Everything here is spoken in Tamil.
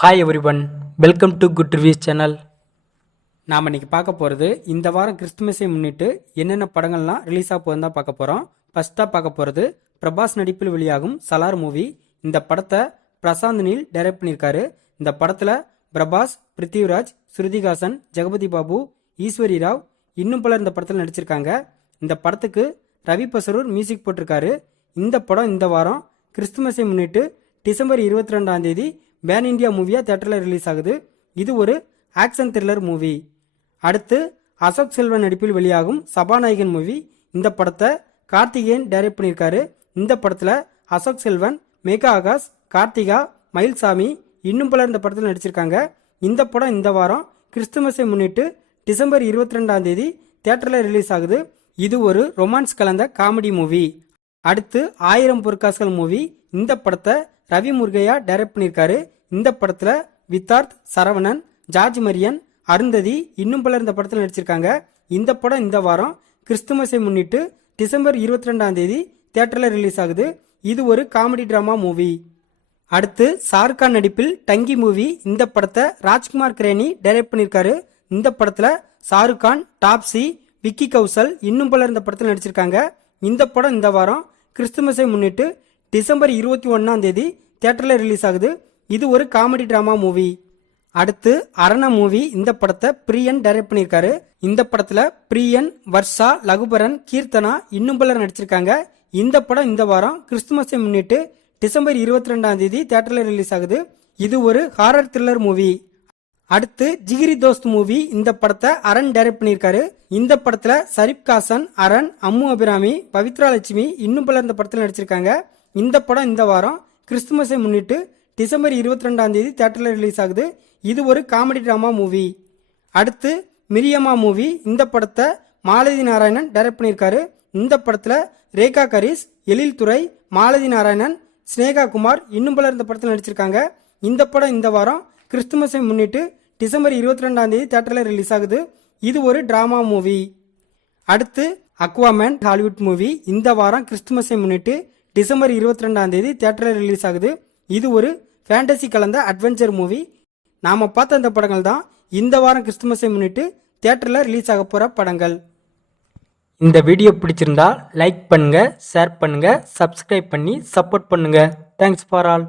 Hi everyone welcome to good reviews channel நாம் இன்னைக்கு பார்க்க போகிறது இந்த வாரம் கிறிஸ்துமஸை முன்னிட்டு என்னென்ன படங்கள்லாம் ரிலீஸ் ஆக போகுதுன்னு தான் பார்க்க போகிறோம் ஃபஸ்ட்டாக பார்க்க போகிறது பிரபாஸ் நடிப்பில் வெளியாகும் சலார் மூவி இந்த படத்தை பிரசாந்த் நீல் டைரக்ட் பண்ணியிருக்காரு. இந்த படத்தில் பிரபாஸ் பிருத்திவிராஜ் ஸ்ருதிகாசன் ஜெகபதி பாபு ஈஸ்வரி ராவ் இன்னும் பலர் இந்த படத்தில் நடிச்சிருக்காங்க. இந்த படத்துக்கு ரவி பசரூர் மியூசிக் போட்டிருக்காரு. இந்த படம் இந்த வாரம் கிறிஸ்துமஸை முன்னிட்டு டிசம்பர் இருபத்தி ரெண்டாம் தேதி பேன் இந்தியா மூவியாக தேட்டரில் ரிலீஸ் ஆகுது. இது ஒரு ஆக்ஷன் த்ரில்லர் மூவி அடுத்து அசோக் செல்வன் நடிப்பில் வெளியாகும் சபாநாயகன் மூவி இந்த படத்தை கார்த்திகேயன் டைரக்ட் பண்ணியிருக்காரு. இந்த படத்தில் அசோக் செல்வன் மேகா ஆகாஷ் கார்த்திகா மயில்சாமி இன்னும் பலர் இந்த படத்தில் நடிச்சிருக்காங்க. இந்த படம் இந்த வாரம் கிறிஸ்துமஸை முன்னிட்டு டிசம்பர் இருபத்தி ரெண்டாம் தேதி தேட்டரில் ரிலீஸ் ஆகுது. இது ஒரு ரொமான்ஸ் கலந்த காமெடி மூவி அடுத்து ஆயிரம் பொற்காசுகள் மூவி இந்த படத்தை ரவி முருகையா டைரக்ட் பண்ணியிருக்காரு இந்த படத்தில் வித்தார்த் சரவணன் ஜார்ஜ் மரியன் அருந்ததி இன்னும் பலர் இந்த படத்தில் நடிச்சிருக்காங்க. இந்த படம் இந்த வாரம் கிறிஸ்துமஸை முன்னிட்டு டிசம்பர் இருபத்தி ரெண்டாம் தேதி தியேட்டரில் ரிலீஸ் ஆகுது. இது ஒரு காமெடி ட்ராமா மூவி அடுத்து ஷாருக்கான் நடிப்பில் டங்கி மூவி இந்த படத்தை ராஜ்குமார் கிரேனி டைரக்ட் பண்ணியிருக்காரு இந்த படத்தில் ஷாருக்கான் டாப்ஸி விக்கி கௌசல் இன்னும் பலர் இந்த படத்தில் நடிச்சிருக்காங்க. இந்த படம் இந்த வாரம் கிறிஸ்துமஸை முன்னிட்டு டிசம்பர் இருபத்தி ஒன்றாம் தேதி தேட்டரில் ரிலீஸ் ஆகுது. இது ஒரு காமெடி ட்ராமா மூவி அடுத்து அரண மூவி இந்த படத்தை பிரியன் டைரக்ட் பண்ணியிருக்காரு. இந்த படத்தில் பிரியன் வர்ஷா லகுபரன் கீர்த்தனா இன்னும் பலர் நடிச்சிருக்காங்க. இந்த படம் இந்த வாரம் கிறிஸ்துமஸை முன்னிட்டு டிசம்பர் இருபத்தி ரெண்டாம் தேதி தேட்டரில் ரிலீஸ் ஆகுது. இது ஒரு ஹாரர் த்ரில்லர் மூவி அடுத்து ஜிகிரி தோஸ்த் மூவி இந்த படத்தை அரண் டைரக்ட் பண்ணியிருக்காரு. இந்த படத்தில் சரிப் காசன் அரண் அம்மு அபிராமி பவித்ரா லட்சுமி இன்னும் பலர் இந்த படத்தில் நடிச்சிருக்காங்க. இந்த படம் இந்த வாரம் கிறிஸ்துமஸை முன்னிட்டு டிசம்பர் இருபத்தி ரெண்டாம் தேதி தேட்டரில் ரிலீஸ் ஆகுது. இது ஒரு காமெடி ட்ராமா மூவி அடுத்து மிரியம்மா மூவி இந்த படத்தை மாலதி நாராயணன் டைரக்ட் பண்ணியிருக்காரு. இந்த படத்தில் ரேகா கரீஸ் எழில் துறை மாலதி நாராயணன் ஸ்னேகா குமார் இன்னும் பலர் இந்த படத்தில் நடிச்சிருக்காங்க. இந்த படம் இந்த வாரம் கிறிஸ்துமஸை முன்னிட்டு டிசம்பர் இருபத்தி ரெண்டாம் தேதி தேட்டரில் ரிலீஸ் ஆகுது. இது ஒரு டிராமா மூவி அடுத்து அக்வாமேன் ஹாலிவுட் மூவி இந்த வாரம் கிறிஸ்துமஸை முன்னிட்டு டிசம்பர் இருபத்தி ரெண்டாம் தேதி தேட்டரில் ரிலீஸ் ஆகுது. இது ஒரு ஃபேண்டசி கலந்த அட்வென்ச்சர் மூவி நாம பார்த்த அந்த படங்கள் தான் இந்த வாரம் கிறிஸ்துமஸை முன்னிட்டு தேட்டரில் ரிலீஸ் ஆக போகிற படங்கள். இந்த வீடியோ பிடிச்சிருந்தா லைக் பண்ணுங்க ஷேர் பண்ணுங்க சப்ஸ்கிரைப் பண்ணி சப்போர்ட் பண்ணுங்க. Thanks for all